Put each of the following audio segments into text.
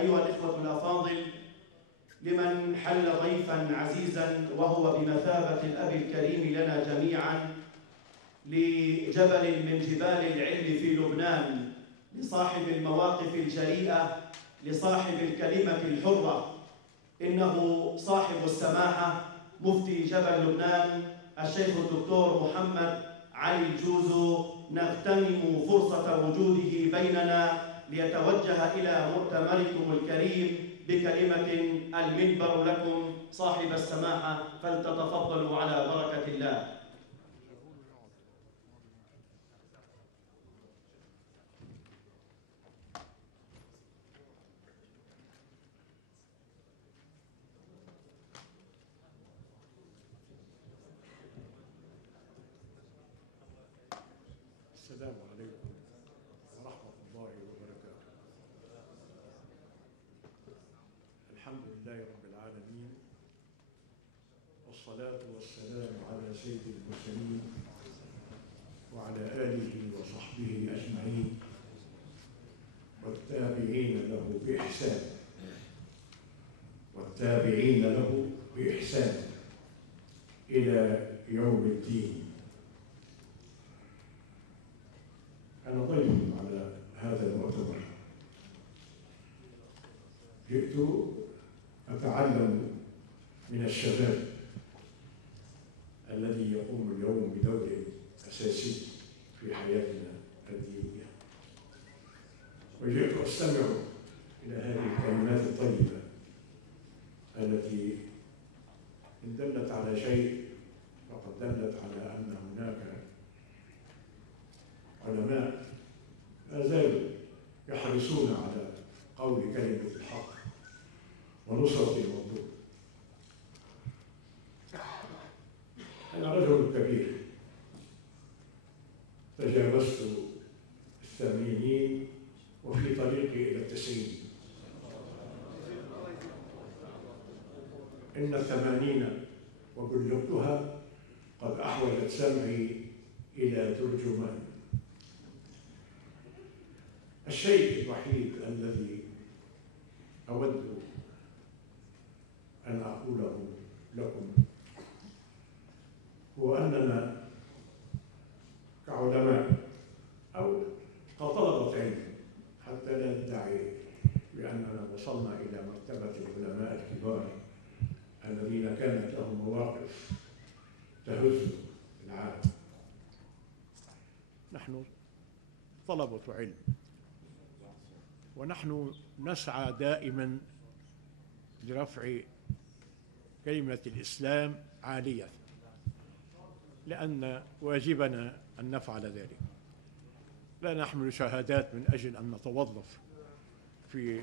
أيها الإخوة الأفاضل، لمن حل ضيفاً عزيزاً وهو بمثابة الأب الكريم لنا جميعاً، لجبل من جبال العلم في لبنان، لصاحب المواقف الجريئة، لصاحب الكلمة الحرة، إنه صاحب السماحة مفتي جبل لبنان الشيخ الدكتور محمد علي الجوزو، نغتنم فرصة وجوده بيننا ليتوجه إلى مؤتمركم الكريم بكلمة المنبر لكم صاحب السماحة، فلتتفضلوا على بركة الله. السلام عليكم ورحمة الله وبركاته. الحمد لله رب العالمين، والصلاة والسلام على سيد المرسلين وعلى آله وصحبه أجمعين والتابعين له بإحسان إلى يوم الدين. أنا ضيف على هذا المؤتمر، جئت أتعلم من الشباب الذي يقوم اليوم بدور أساسي في حياتنا الدينية، وجئت أستمع إلى هذه الكلمات الطيبة التي إن دلت على شيء فقد دلت على أن هناك علماء ما زالوا يحرصون على قول كلمة الحق ونصرة المظلوم. أنا رجل كبير، تجاوزت ال80 وفي طريقي إلى ال90. إن ال80 وبلغتها قد أحوجت سمعي إلى ترجمان. الشيء الوحيد الذي أود أن أقوله لكم هو أننا كعلماء أو كطلبة علم، حتى لا ندعي بأننا وصلنا إلى مرتبة العلماء الكبار الذين كانت لهم مواقف تهز العالم. نحن طلبة علم، ونحن نسعى دائما لرفع كلمة الإسلام عالية، لأن واجبنا أن نفعل ذلك. لا نحمل شهادات من أجل أن نتوظف في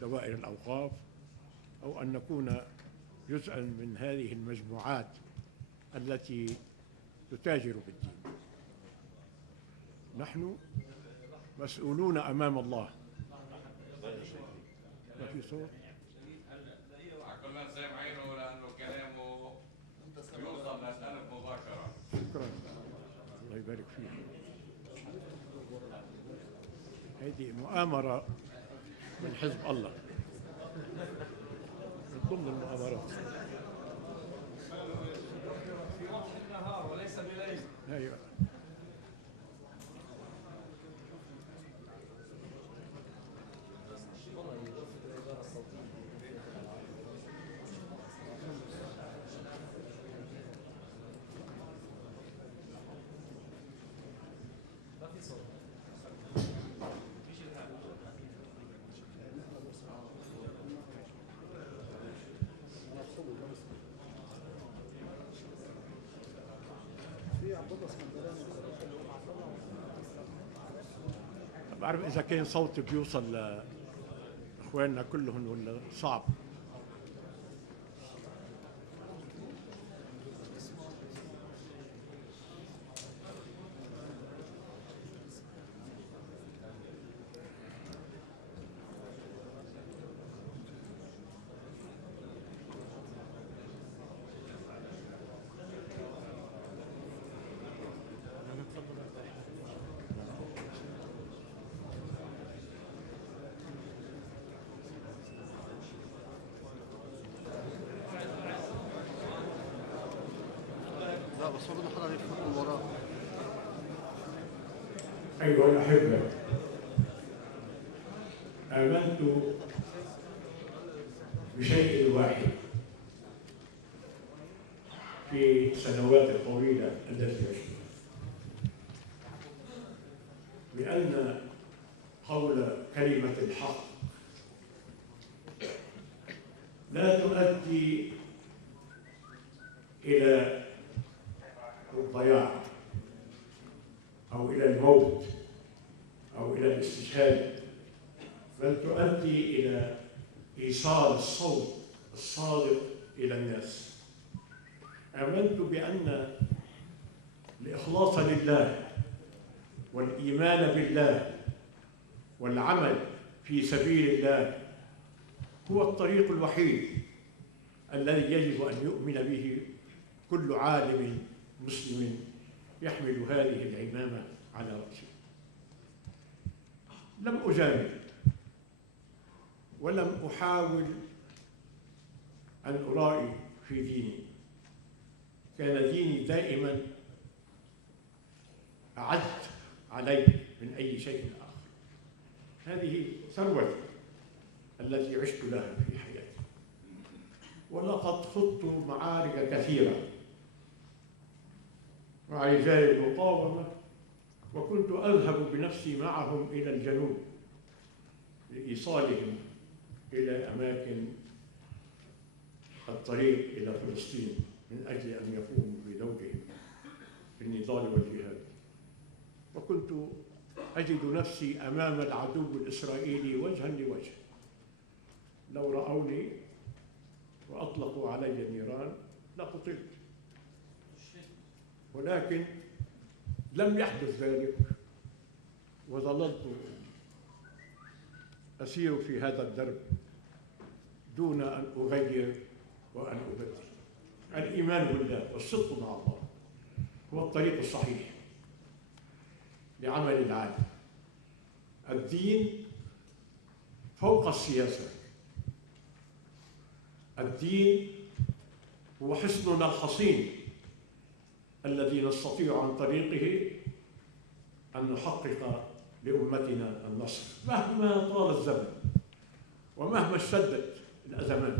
دوائر الأوقاف أو أن نكون جزءا من هذه المجموعات التي تتاجر بالدين. نحن مسؤولون أمام الله. ما في صوت؟ كلنا سامعينه لأنه كلامه يوصل للقلب مباشرة. شكرا، الله يبارك فيك. هذه مؤامرة من حزب الله، من ضمن المؤامرات. في وقت النهار وليس بالليل. أيوة. بعرف إذا كان صوتي بيوصل لإخواننا كلهم ولا صعب. بس المفروض حضرتك يفوت من وراه. أيها الأحبة، آمنت بشيء واحد في السنوات الطويلة التي عشتها، بأن قول كلمة الحق لا تؤدي إلى الضياع أو إلى الموت أو إلى الاستشهاد، بل تؤدي إلى إيصال الصوت الصادق إلى الناس. آمنت بأن الإخلاص لله والإيمان بالله والعمل في سبيل الله هو الطريق الوحيد الذي يجب أن يؤمن به كل عالم مسلم يحمل هذه العمامة على رأسه. لم أجامل ولم أحاول أن أرائي في ديني، كان ديني دائما أعز علي من أي شيء آخر. هذه ثروتي التي عشت لها في حياتي، ولقد خضت معارك كثيرة مع رجال المقاومة، وكنت أذهب بنفسي معهم إلى الجنوب لإيصالهم إلى أماكن الطريق إلى فلسطين من أجل أن يقوموا بدورهم في النضال والجهاد. وكنت أجد نفسي أمام العدو الإسرائيلي وجها لوجه، لو رأوني وأطلقوا علي النيران لقتلت، ولكن لم يحدث ذلك، وظللت أسير في هذا الدرب دون أن أغير وأن أبدل. الإيمان بالله والصدق مع الله هو الطريق الصحيح لعمل العالم. الدين فوق السياسة، الدين هو حصننا الحصين الذي نستطيع عن طريقه أن نحقق لأمتنا النصر مهما طال الزمن ومهما اشتدت الأزمات.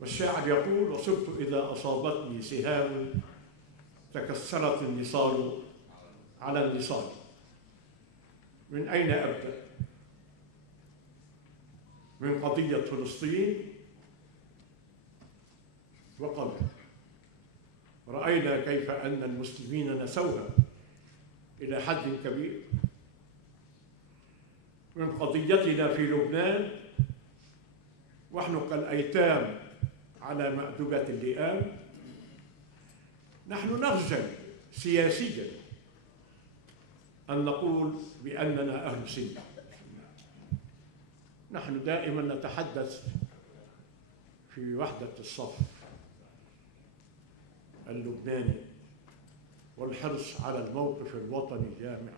والشاعر يقول: وصرت إذا أصابتني سهام تكسرت النصال على النصال. من أين أبدأ؟ من قضية فلسطين وقبل. رأينا كيف أن المسلمين نسوها إلى حد كبير، من قضيتنا في لبنان ونحن كالأيتام على مأدبة اللئام. نحن نخجل سياسيا أن نقول بأننا أهل سنة. نحن دائما نتحدث في وحدة الصف اللبناني والحرص على الموقف الوطني الجامع،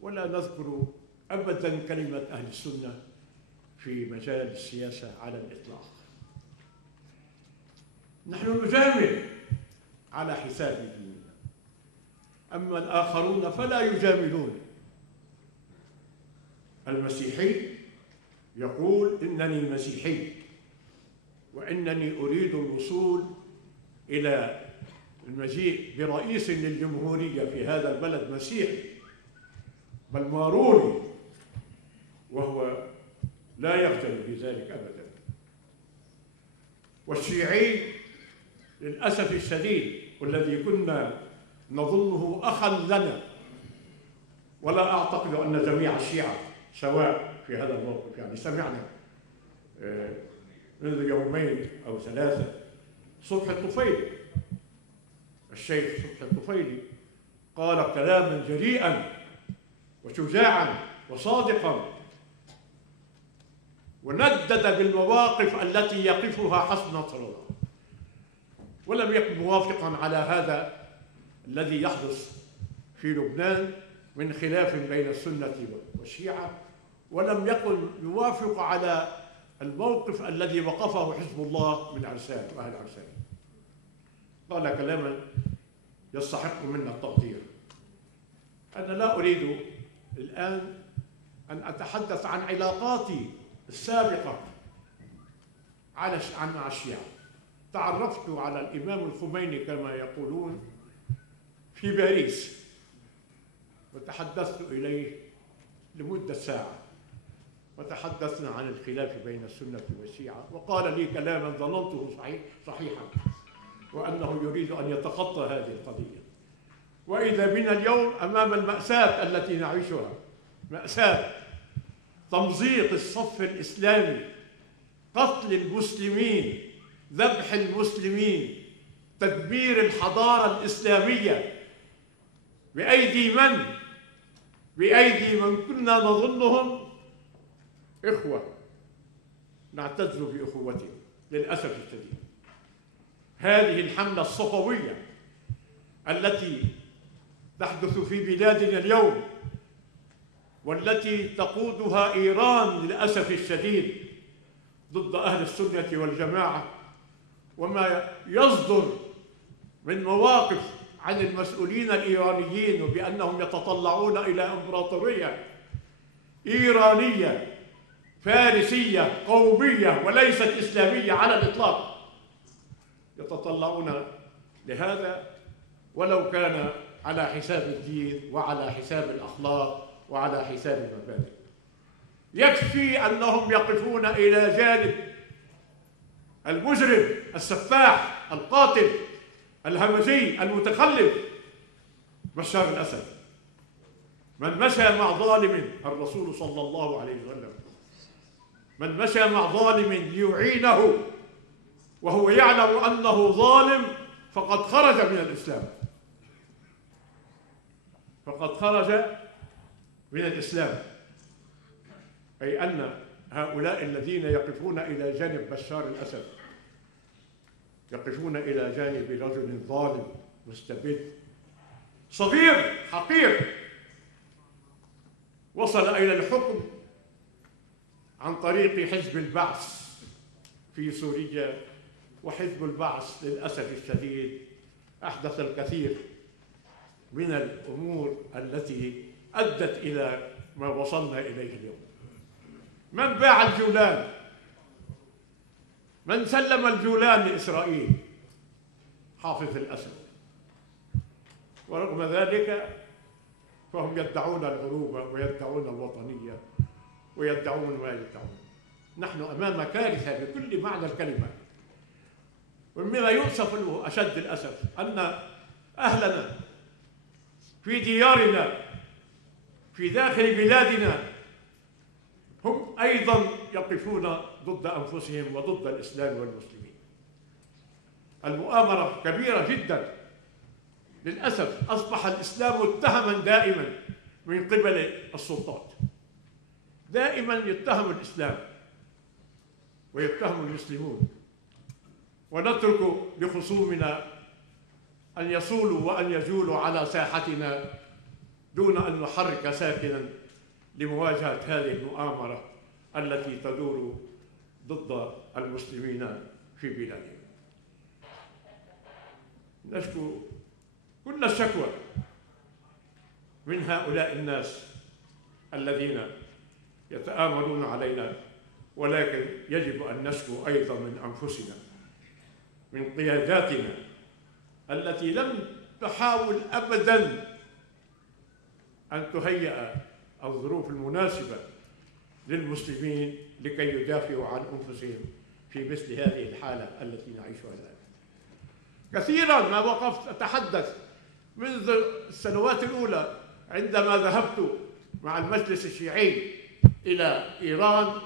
ولا نذكر أبدا كلمة أهل السنة في مجال السياسة على الإطلاق. نحن نجامل على حساب ديننا، أما الآخرون فلا يجاملون. المسيحي يقول: إنني مسيحي وإنني أريد الوصول إلى المجيء برئيس للجمهورية في هذا البلد مسيحي، بل ماروني، وهو لا يخجل بذلك أبدا. والشيعي للأسف الشديد والذي كنا نظنه أخا لنا، ولا أعتقد أن جميع الشيعة سواء في هذا الموقف. يعني سمعنا منذ يومين أو ثلاثة صبحي الطفيلي، الشيخ صبحي الطفيلي قال كلاما جريئا وشجاعا وصادقا، وندد بالمواقف التي يقفها حسن نصر الله، ولم يكن موافقا على هذا الذي يحدث في لبنان من خلاف بين السنة والشيعة، ولم يكن يوافق على الموقف الذي وقفه حزب الله من عرسان وأهل عرسان. قال كلاما يستحق منا التقدير. أنا لا أريد الآن أن أتحدث عن علاقاتي السابقة مع الشيعة. تعرفت على الإمام الخميني كما يقولون في باريس، وتحدثت إليه لمدة ساعة، وتحدثنا عن الخلاف بين السنة والشيعة، وقال لي كلاما ظننته صحيحا، وأنه يريد أن يتخطى هذه القضية. وإذا بنا اليوم أمام المأساة التي نعيشها، مأساة تمزيق الصف الإسلامي، قتل المسلمين، ذبح المسلمين، تدمير الحضارة الإسلامية بأيدي من؟ بأيدي من كنا نظنهم إخوة نعتز بأخوتهم. للأسف الشديد هذه الحملة الصفوية التي تحدث في بلادنا اليوم، والتي تقودها إيران للأسف الشديد ضد أهل السنة والجماعة، وما يصدر من مواقف عن المسؤولين الإيرانيين بأنهم يتطلعون إلى إمبراطورية إيرانية فارسية قومية وليست إسلامية على الإطلاق، يتطلعون لهذا ولو كان على حساب الدين وعلى حساب الأخلاق وعلى حساب المبادئ. يكفي أنهم يقفون إلى جانب المجرم السفاح القاتل الهمجي المتخلف بشار الأسد. من مشى مع ظالم، الرسول صلى الله عليه وسلم، من مشى مع ظالم ليعينه وهو يعلم أنه ظالم فقد خرج من الإسلام، فقد خرج من الإسلام. أي أن هؤلاء الذين يقفون إلى جانب بشار الأسد يقفون إلى جانب رجل ظالم مستبد صغير حقير وصل إلى الحكم عن طريق حزب البعث في سوريا. وحزب البعث للأسف الشديد أحدث الكثير من الأمور التي أدت إلى ما وصلنا إليه اليوم. من باع الجولان؟ من سلم الجولان لإسرائيل؟ حافظ الأسد. ورغم ذلك فهم يدعون العروبة ويدعون الوطنية ويدعون ما يدعون. نحن أمام كارثة بكل معنى الكلمة. ومما يؤسف له أشد الأسف أن أهلنا في ديارنا في داخل بلادنا هم أيضا يقفون ضد أنفسهم وضد الإسلام والمسلمين. المؤامرة كبيرة جدا. للأسف أصبح الإسلام متهما دائما من قبل السلطات، دائما يتهم الإسلام ويتهم المسلمون، ونترك لخصومنا أن يصولوا وأن يجولوا على ساحتنا دون أن نحرك ساكنا لمواجهة هذه المؤامرة التي تدور ضد المسلمين في بلادنا. نشكو كل الشكوى من هؤلاء الناس الذين يتآمرون علينا، ولكن يجب أن نشكو أيضا من أنفسنا، من قياداتنا التي لم تحاول أبدا أن تهيئ الظروف المناسبة للمسلمين لكي يدافعوا عن أنفسهم في مثل هذه الحالة التي نعيشها الآن. كثيرا ما وقفت أتحدث منذ السنوات الأولى عندما ذهبت مع المجلس الشيعي إلى إيران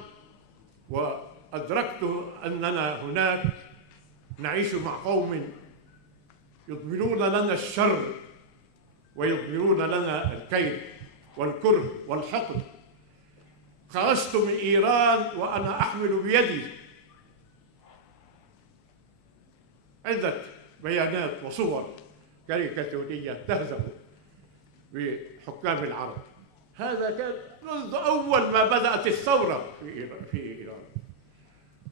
وأدركت أننا هناك نعيش مع قوم يضمرون لنا الشر ويضمرون لنا الكيد والكره والحقد. خرجت من إيران وأنا أحمل بيدي عدة بيانات وصور كاريكاتورية تهزم بحكام العرب. هذا كان منذ أول ما بدأت الثورة في إيران.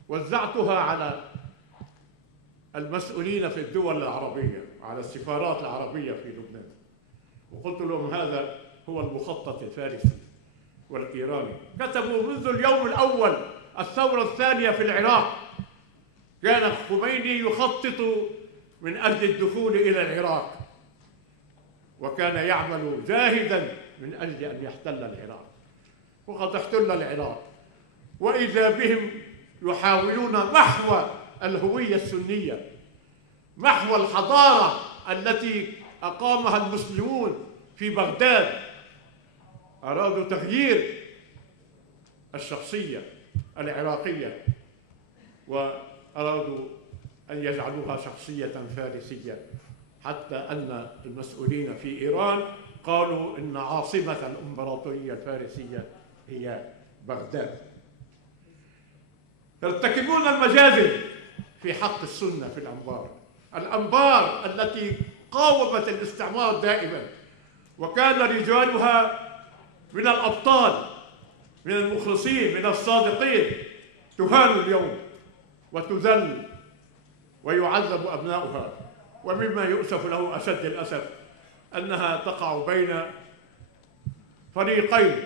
وزعتها على المسؤولين في الدول العربية على السفارات العربية في لبنان، وقلت لهم هذا هو المخطط الفارسي والإيراني. كتبوا منذ اليوم الأول الثورة الثانية في العراق كان خميني يخطط من أجل الدخول إلى العراق، وكان يعمل جاهدا من أجل أن يحتل العراق، وقد احتل العراق، وإذا بهم يحاولون محو الهوية السنية، محو الحضارة التي أقامها المسلمون في بغداد. أرادوا تغيير الشخصية العراقية وأرادوا أن يجعلوها شخصية فارسية، حتى أن المسؤولين في إيران قالوا إن عاصمة الإمبراطورية الفارسية هي بغداد. يرتكبون المجازر في حق السنة في الأنبار، الأنبار التي قاومت الاستعمار دائما، وكان رجالها من الأبطال، من المخلصين، من الصادقين، تهان اليوم وتذل ويعذب أبناؤها. ومما يؤسف له أشد الأسف أنها تقع بين فريقين،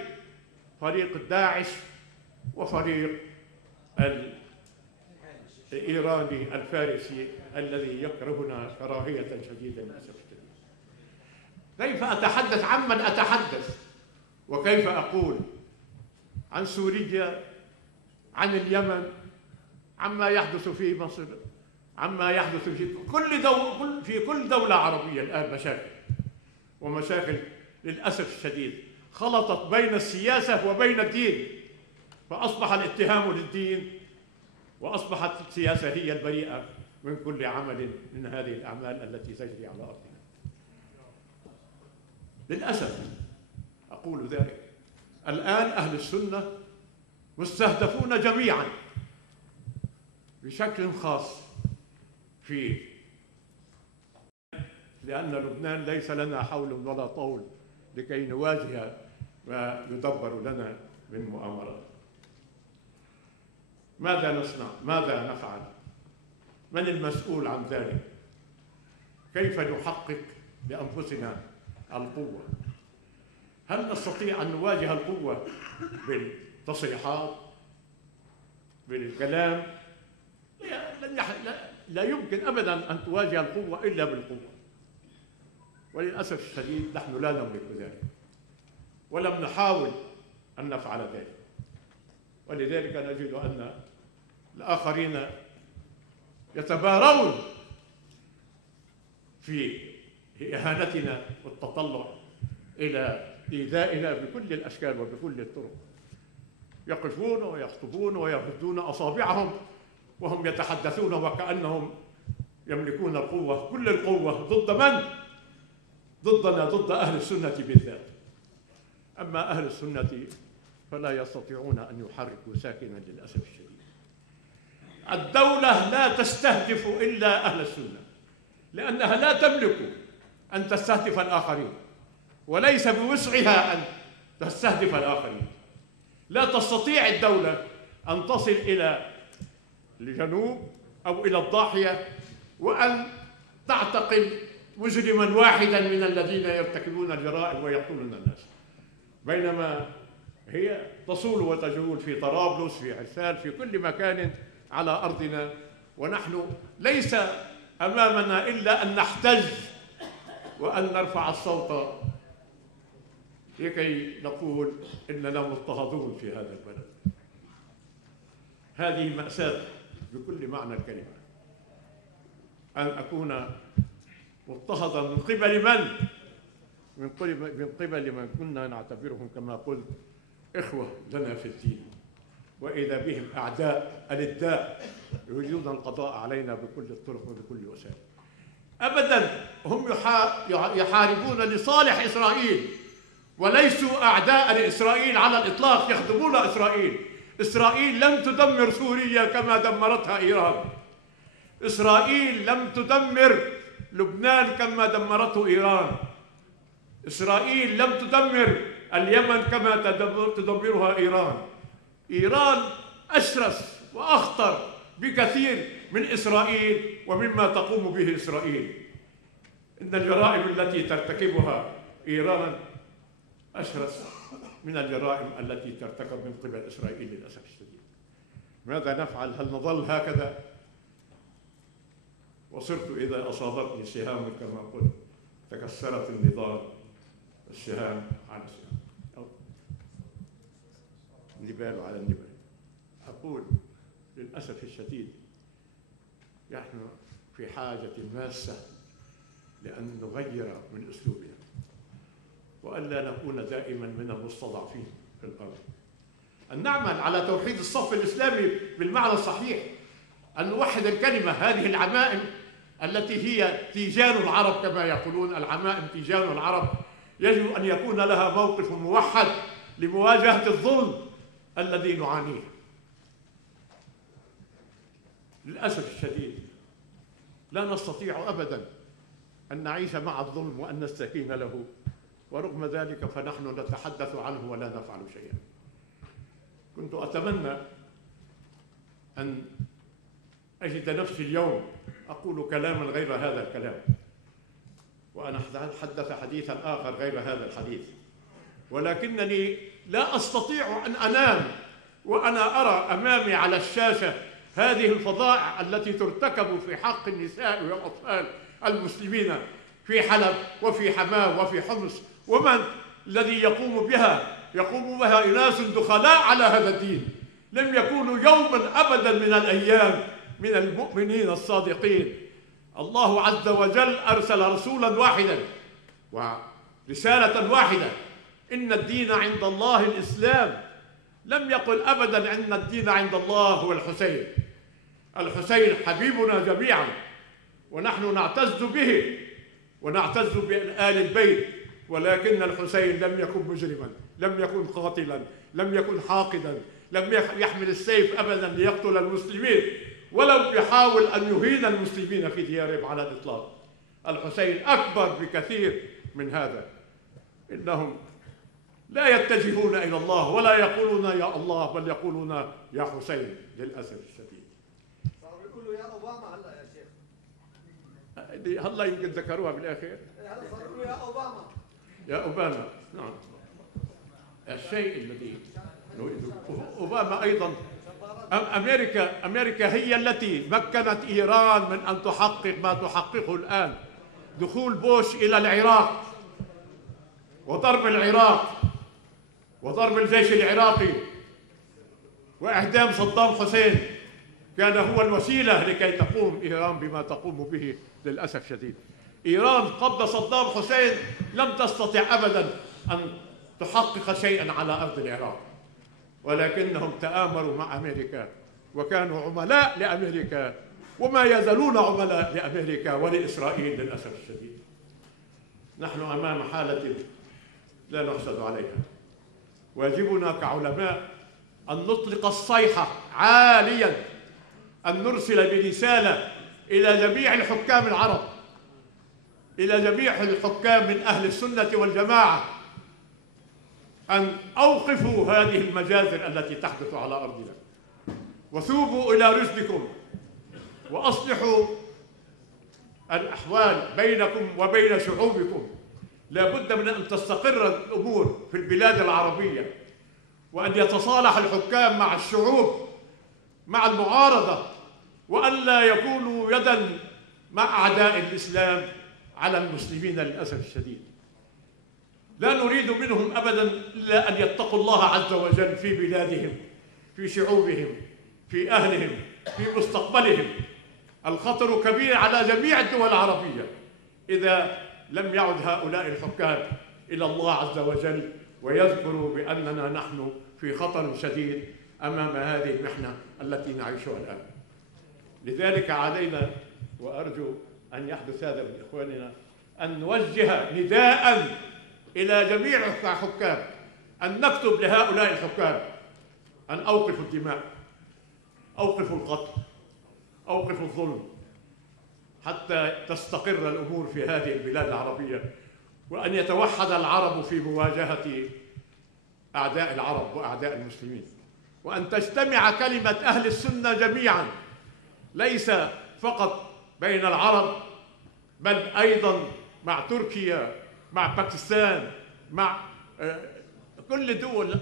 فريق داعش وفريق الإيراني الفارسي الذي يكرهنا كراهية شديدة للأسف الشديد. كيف أتحدث عمن أتحدث، وكيف أقول عن سوريا، عن اليمن، عما يحدث في مصر، عما يحدث في كل دولة عربية الآن مشاكل، ومشاكل للأسف الشديد خلطت بين السياسة وبين الدين، فأصبح الاتهام للدين وأصبحت السياسة هي البريئة من كل عمل من هذه الأعمال التي تجري على أرضنا. للأسف أقول ذلك. الآن أهل السنة مستهدفون جميعا بشكل خاص لأن لبنان ليس لنا حول ولا طول لكي نواجه ما يدبر لنا من مؤامرات. ماذا نصنع؟ ماذا نفعل؟ من المسؤول عن ذلك؟ كيف نحقق لأنفسنا القوة؟ هل نستطيع أن نواجه القوة بالتصريحات، بالكلام؟ لا يمكن أبداً أن تواجه القوة إلا بالقوة، وللأسف الشديد نحن لا نملك ذلك ولم نحاول أن نفعل ذلك. ولذلك نجد أن الآخرين يتبارون في إهانتنا والتطلع إلى إيذائنا بكل الأشكال وبكل الطرق. يقفون ويخطبون ويهدون أصابعهم وهم يتحدثون وكأنهم يملكون القوة، كل القوة ضد من؟ ضدنا، ضد أهل السنة بالذات. أما أهل السنة فلا يستطيعون أن يحركوا ساكنا للأسف الشديد. الدولة لا تستهدف إلا أهل السنة، لأنها لا تملك أن تستهدف الآخرين، وليس بوسعها أن تستهدف الآخرين. لا تستطيع الدولة أن تصل إلى الجنوب أو إلى الضاحية وأن تعتقل مجرما واحدا من الذين يرتكبون الجرائم ويقتلون الناس، بينما هي تصول وتجول في طرابلس، في عسال، في كل مكان على أرضنا، ونحن ليس أمامنا إلا أن نحتج وأن نرفع الصوت لكي نقول إننا مضطهدون في هذا البلد. هذه مأساة بكل معنى الكلمة، أن أكون مضطهدا من قبل من؟ من قبل من كنا نعتبرهم كما قلت إخوة لنا في الدين، وإذا بهم أعداء ألداء يريدون القضاء علينا بكل الطرق وبكل الوسائل. أبدا، هم يحاربون لصالح إسرائيل وليسوا أعداء لإسرائيل على الإطلاق، يخدمون إسرائيل. إسرائيل لم تدمر سوريا كما دمرتها إيران، إسرائيل لم تدمر لبنان كما دمرته إيران، إسرائيل لم تدمر اليمن كما تدمرها إيران. إيران أشرس وأخطر بكثير من إسرائيل ومما تقوم به إسرائيل. إن الجرائم التي ترتكبها إيران أشرس من الجرائم التي ترتكب من قبل إسرائيل للأسف الشديد. ماذا نفعل؟ هل نظل هكذا؟ وصرت إذا أصابتني سهام كما قلت تكسرت النضال، السهام على السهام أو النبال على النبال. أقول للأسف الشديد نحن في حاجة ماسة لأن نغير من أسلوبنا، وألا نكون دائما من المستضعفين في الأرض. أن نعمل على توحيد الصف الإسلامي بالمعنى الصحيح، أن نوحد الكلمة. هذه العمائم التي هي تيجان العرب كما يقولون، العمائم تيجان العرب، يجب أن يكون لها موقف موحد لمواجهة الظلم الذي نعانيه. للأسف الشديد لا نستطيع أبدا أن نعيش مع الظلم وأن نستكين له، ورغم ذلك فنحن نتحدث عنه ولا نفعل شيئا. كنت أتمنى أن أجد نفسي اليوم أقول كلاما غير هذا الكلام، وأنا أتحدث حديثا آخر غير هذا الحديث، ولكنني لا أستطيع أن أنام وأنا أرى أمامي على الشاشة هذه الفظائع التي ترتكب في حق النساء والأطفال المسلمين في حلب وفي حماه وفي حمص. ومن الذي يقوم بها؟ يقوم بها أناس دخلاء على هذا الدين، لم يكونوا يوما أبدا من الأيام من المؤمنين الصادقين. الله عز وجل أرسل رسولا واحدا ورسالة واحدة: إن الدين عند الله الإسلام. لم يقل أبدا أن الدين عند الله هو الحسين. الحسين حبيبنا جميعا، ونحن نعتز به ونعتز بآل البيت، ولكن الحسين لم يكن مجرما، لم يكن قاتلا، لم يكن حاقدا، لم يحمل السيف أبدا ليقتل المسلمين، ولم يحاول أن يهين المسلمين في ديارهم على الإطلاق. الحسين أكبر بكثير من هذا. إنهم لا يتجهون إلى الله ولا يقولون يا الله، بل يقولون يا حسين للأسف الشديد. صاروا يقولوا يا أوباما هلا يا شيخ. هلا يمكن ذكروها بالآخر. هلا صاروا يقولوا يا أوباما. يا أوباما، نعم. الشيء الذي نريده أوباما أيضا. أمريكا هي التي مكنت إيران من أن تحقق ما تحققه الآن: دخول بوش إلى العراق وضرب العراق وضرب الجيش العراقي وإعدام صدام حسين. كان هو الوسيلة لكي تقوم إيران بما تقوم به للأسف الشديد. إيران قبل صدام حسين لم تستطع أبدا أن تحقق شيئا على أرض العراق، ولكنهم تآمروا مع أمريكا وكانوا عملاء لأمريكا، وما يزالون عملاء لأمريكا ولإسرائيل للأسف الشديد. نحن أمام حالة لا نحسد عليها. واجبنا كعلماء أن نطلق الصيحة عاليا، أن نرسل برسالة إلى جميع الحكام العرب، إلى جميع الحكام من أهل السنة والجماعة، أن أوقفوا هذه المجازر التي تحدث على أرضنا، وثوبوا إلى رشدكم، وأصلحوا الأحوال بينكم وبين شعوبكم. لا بد من أن تستقر الأمور في البلاد العربية، وأن يتصالح الحكام مع الشعوب مع المعارضة، وألا يكونوا يدا مع أعداء الإسلام على المسلمين للأسف الشديد. لا نريد منهم أبدا إلا أن يتقوا الله عز وجل في بلادهم، في شعوبهم، في أهلهم، في مستقبلهم. الخطر كبير على جميع الدول العربية إذا لم يعد هؤلاء الحكام إلى الله عز وجل ويذكروا بأننا نحن في خطر شديد أمام هذه المحنة التي نعيشها الآن. لذلك علينا، وأرجو أن يحدث هذا من إخواننا، أن نوجه نداء إلى جميع الحكام، أن نكتب لهؤلاء الحكام أن أوقفوا الدماء، أوقفوا القتل، أوقفوا الظلم، حتى تستقر الأمور في هذه البلاد العربية، وأن يتوحد العرب في مواجهة أعداء العرب وأعداء المسلمين، وأن تجتمع كلمة أهل السنة جميعا ليس فقط بين العرب بل أيضا مع تركيا، مع باكستان، مع كل الدول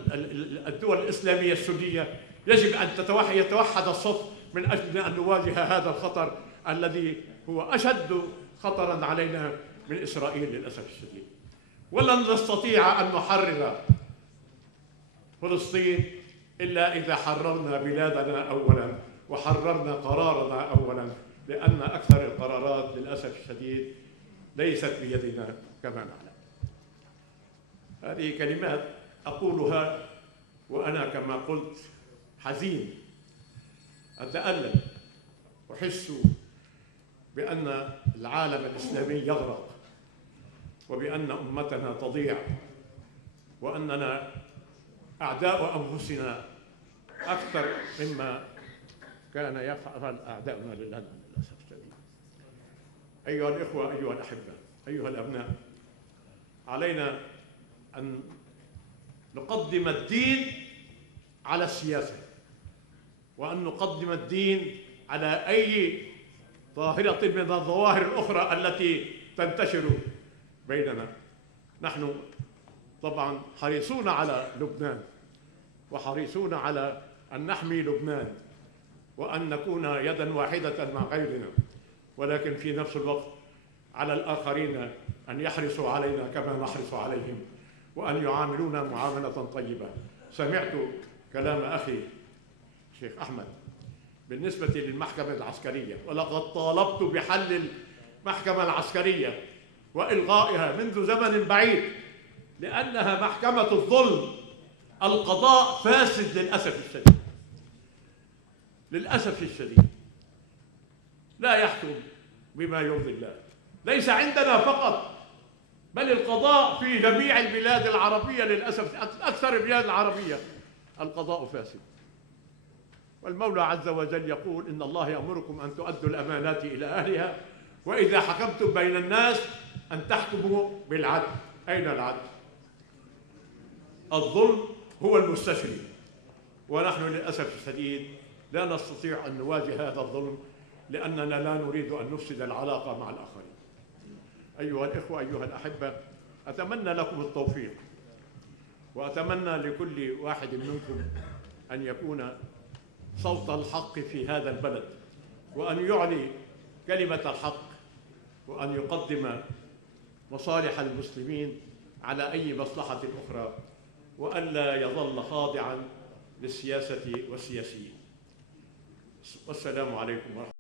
الإسلامية السنية. يجب أن يتوحد الصف من أجل أن نواجه هذا الخطر الذي هو أشد خطرا علينا من إسرائيل للأسف الشديد. ولن نستطيع أن نحرر فلسطين إلا إذا حررنا بلادنا أولا وحررنا قرارنا أولا، لأن أكثر القرارات للأسف الشديد ليست بيدنا كما نعلم. هذه كلمات أقولها وأنا كما قلت حزين، أتألم، أحس بأن العالم الإسلامي يغرق، وبأن أمتنا تضيع، وأننا أعداء أنفسنا أكثر مما كان يفعل أعداؤنا للأسف الشديد. أيها الإخوة، أيها الأحبة، أيها الأبناء، علينا أن نقدم الدين على السياسة، وأن نقدم الدين على أي ظاهرة من الظواهر الأخرى التي تنتشر بيننا. نحن طبعا حريصون على لبنان، وحريصون على أن نحمي لبنان وأن نكون يدا واحدة مع غيرنا، ولكن في نفس الوقت على الآخرين أن يحرصوا علينا كما نحرص عليهم، وأن يعاملونا معاملة طيبة. سمعت كلام أخي الشيخ أحمد بالنسبة للمحكمة العسكرية، ولقد طالبت بحل المحكمة العسكرية وإلغائها منذ زمن بعيد، لأنها محكمة الظلم. القضاء فاسد للأسف الشديد، للأسف الشديد لا يحكم بما يرضي الله، ليس عندنا فقط بل القضاء في جميع البلاد العربية للأسف، أكثر البلاد العربية القضاء فاسد. والمولى عز وجل يقول: إن الله يأمركم أن تؤدوا الأمانات إلى أهلها وإذا حكمتم بين الناس أن تحكموا بالعدل. أين العدل؟ الظلم هو المستشري، ونحن للأسف الشديد لا نستطيع أن نواجه هذا الظلم، لأننا لا نريد أن نفسد العلاقة مع الآخرين. أيها الإخوة، أيها الأحبة، أتمنى لكم التوفيق، وأتمنى لكل واحد منكم أن يكون صوت الحق في هذا البلد، وأن يعلي كلمة الحق، وأن يقدم مصالح المسلمين على أي مصلحة أخرى، وأن لا يظل خاضعاً للسياسة والسياسيين. والسلام عليكم ورحمة الله.